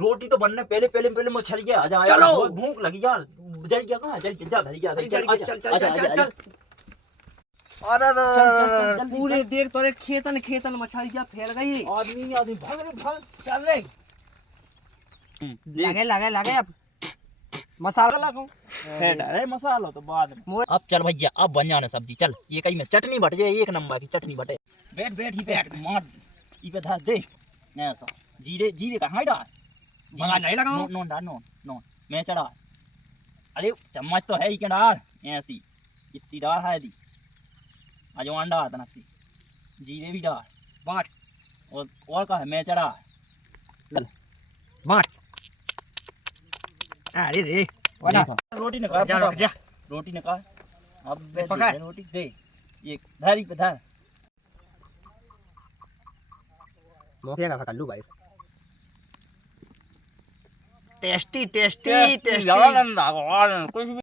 रोटी तो बनने पहले पहले पहले मछली आ जा। चलो। बहुत भूख लगी यार। जल गया कहाँ? जल जा धरी जा। चल चल चल चल चल चल। चल, पूरे देर तोरे खेतन खेतन मछलियां फैल गई। आदमी भाग रे भाग। चल रे। लगे लगे लगे अब मसाला लगाऊं। अरे मसाला तो बाद में। अब चल भैया अब बन जाना सब्जी। चल ये कहीं में चटनी बट जाए, एक नंबर की चटनी बटे। बैठ बैठ ही बैठ मार ई पे धर दे ऐसा। जीरे जीरे का हां डाल। भगा नहीं लगाऊं। नोन डाल नोन नोन मैं चढ़ा। अरे चम्मच तो है ही के डाल ऐसी इतनी डाल है दी। अजवाइन डाल तना सी। जीरे भी डाल बांट और का है मैं चढ़ा। चल बांट। अरे रे वाला रोटी निकाल जा रुक जा। रोटी निकाल। अब दे पका। रोटी दे। ये धारी पे धर। मोखेगा फकल्लू भाई। Tasty tasty tasty. कुछ भी